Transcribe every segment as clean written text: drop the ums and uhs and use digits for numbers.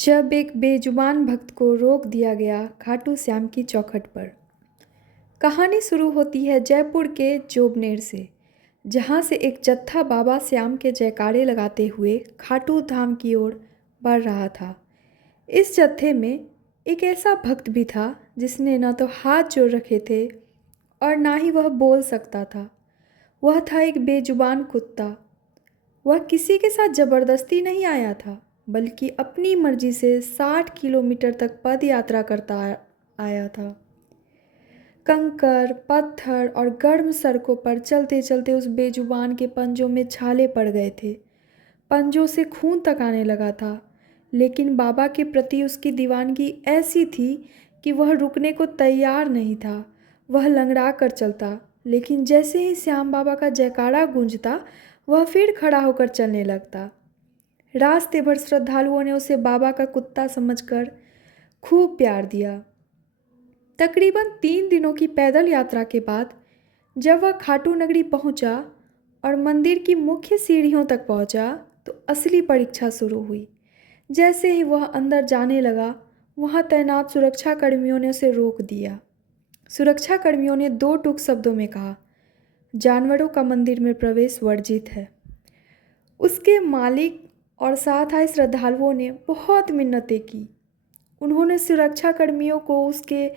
जब एक बेजुबान भक्त को रोक दिया गया खाटू श्याम की चौखट पर। कहानी शुरू होती है जयपुर के जोबनेर से, जहाँ से एक जत्था बाबा श्याम के जयकारे लगाते हुए खाटू धाम की ओर बढ़ रहा था। इस जत्थे में एक ऐसा भक्त भी था जिसने न तो हाथ जोड़ रखे थे और ना ही वह बोल सकता था। वह था एक बेजुबान कुत्ता। वह किसी के साथ ज़बरदस्ती नहीं आया था, बल्कि अपनी मर्जी से 60 किलोमीटर तक पद यात्रा करता आया था। कंकर, पत्थर और गर्म सड़कों पर चलते चलते उस बेजुबान के पंजों में छाले पड़ गए थे। पंजों से खून तक आने लगा था, लेकिन बाबा के प्रति उसकी दीवानगी ऐसी थी कि वह रुकने को तैयार नहीं था। वह लंगड़ा कर चलता, लेकिन जैसे ही श्याम बाबा का जयकारा गूंजता, वह फिर खड़ा होकर चलने लगता। रास्ते भर श्रद्धालुओं ने उसे बाबा का कुत्ता समझकर खूब प्यार दिया। तकरीबन 3 दिनों की पैदल यात्रा के बाद जब वह खाटू नगरी पहुंचा और मंदिर की मुख्य सीढ़ियों तक पहुंचा, तो असली परीक्षा शुरू हुई। जैसे ही वह अंदर जाने लगा, वहां तैनात सुरक्षा कर्मियों ने उसे रोक दिया। सुरक्षा कर्मियों ने 2 टूक शब्दों में कहा, जानवरों का मंदिर में प्रवेश वर्जित है। उसके मालिक और साथ आए श्रद्धालुओं ने बहुत मिन्नतें की। उन्होंने सुरक्षा कर्मियों को उसके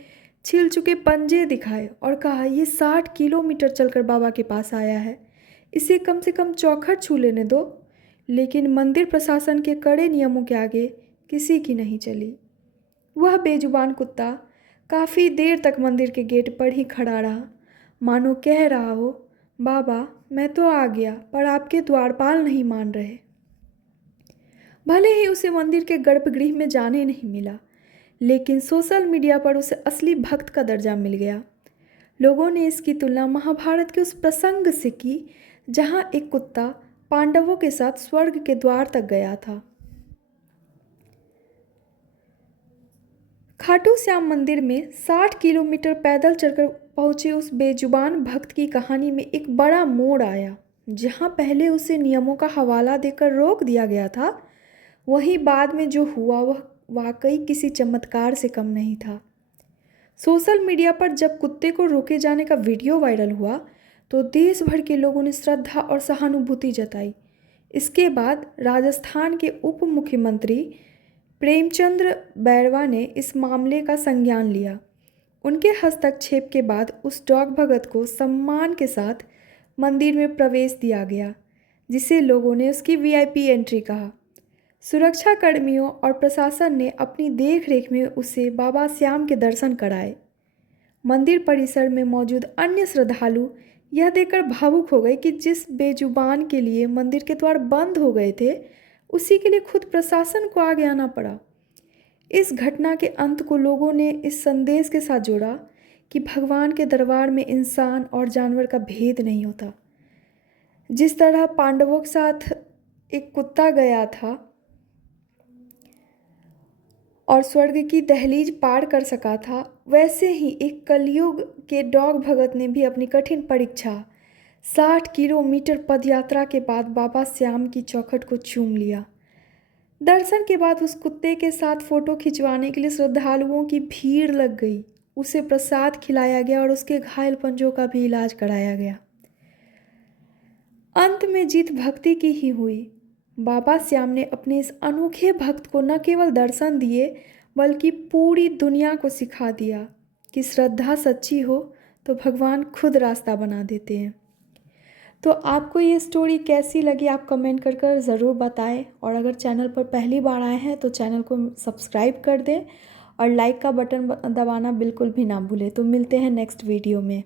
छिल चुके पंजे दिखाए और कहा, ये 60 किलोमीटर चलकर बाबा के पास आया है, इसे कम से कम चौखट छू लेने दो। लेकिन मंदिर प्रशासन के कड़े नियमों के आगे किसी की नहीं चली। वह बेजुबान कुत्ता काफ़ी देर तक मंदिर के गेट पर ही खड़ा रहा, मानो कह रहा हो, बाबा मैं तो आ गया, पर आपके द्वारपाल नहीं मान रहे। भले ही उसे मंदिर के गर्भगृह में जाने नहीं मिला, लेकिन सोशल मीडिया पर उसे असली भक्त का दर्जा मिल गया। लोगों ने इसकी तुलना महाभारत के उस प्रसंग से की, जहां एक कुत्ता पांडवों के साथ स्वर्ग के द्वार तक गया था। खाटू श्याम मंदिर में 60 किलोमीटर पैदल चलकर पहुंचे उस बेजुबान भक्त की कहानी में एक बड़ा मोड़ आया। जहां पहले उसे नियमों का हवाला देकर रोक दिया गया था, वहीं बाद में जो हुआ वह वाकई किसी चमत्कार से कम नहीं था। सोशल मीडिया पर जब कुत्ते को रोके जाने का वीडियो वायरल हुआ, तो देश भर के लोगों ने श्रद्धा और सहानुभूति जताई। इसके बाद राजस्थान के उप मुख्यमंत्री प्रेमचंद्र बैरवा ने इस मामले का संज्ञान लिया। उनके हस्तक्षेप के बाद उस डॉग भगत को सम्मान के साथ मंदिर में प्रवेश दिया गया, जिसे लोगों ने उसकी वीआईपी एंट्री कहा। सुरक्षा कर्मियों और प्रशासन ने अपनी देखरेख में उसे बाबा श्याम के दर्शन कराए। मंदिर परिसर में मौजूद अन्य श्रद्धालु यह देखकर भावुक हो गए कि जिस बेजुबान के लिए मंदिर के द्वार बंद हो गए थे, उसी के लिए खुद प्रशासन को आगे आना पड़ा। इस घटना के अंत को लोगों ने इस संदेश के साथ जोड़ा कि भगवान के दरबार में इंसान और जानवर का भेद नहीं होता। जिस तरह पांडवों के साथ एक कुत्ता गया था और स्वर्ग की दहलीज पार कर सका था, वैसे ही एक कलयुग के डॉग भगत ने भी अपनी कठिन परीक्षा 60 किलोमीटर पदयात्रा के बाद बाबा श्याम की चौखट को चूम लिया। दर्शन के बाद उस कुत्ते के साथ फोटो खिंचवाने के लिए श्रद्धालुओं की भीड़ लग गई। उसे प्रसाद खिलाया गया और उसके घायल पंजों का भी इलाज कराया गया। अंत में जीत भक्ति की ही हुई। बाबा श्याम ने अपने इस अनोखे भक्त को न केवल दर्शन दिए, बल्कि पूरी दुनिया को सिखा दिया कि श्रद्धा सच्ची हो तो भगवान खुद रास्ता बना देते हैं। तो आपको ये स्टोरी कैसी लगी, आप कमेंट कर ज़रूर बताएं। और अगर चैनल पर पहली बार आए हैं तो चैनल को सब्सक्राइब कर दें और लाइक का बटन दबाना बिल्कुल भी ना भूलें। तो मिलते हैं नेक्स्ट वीडियो में।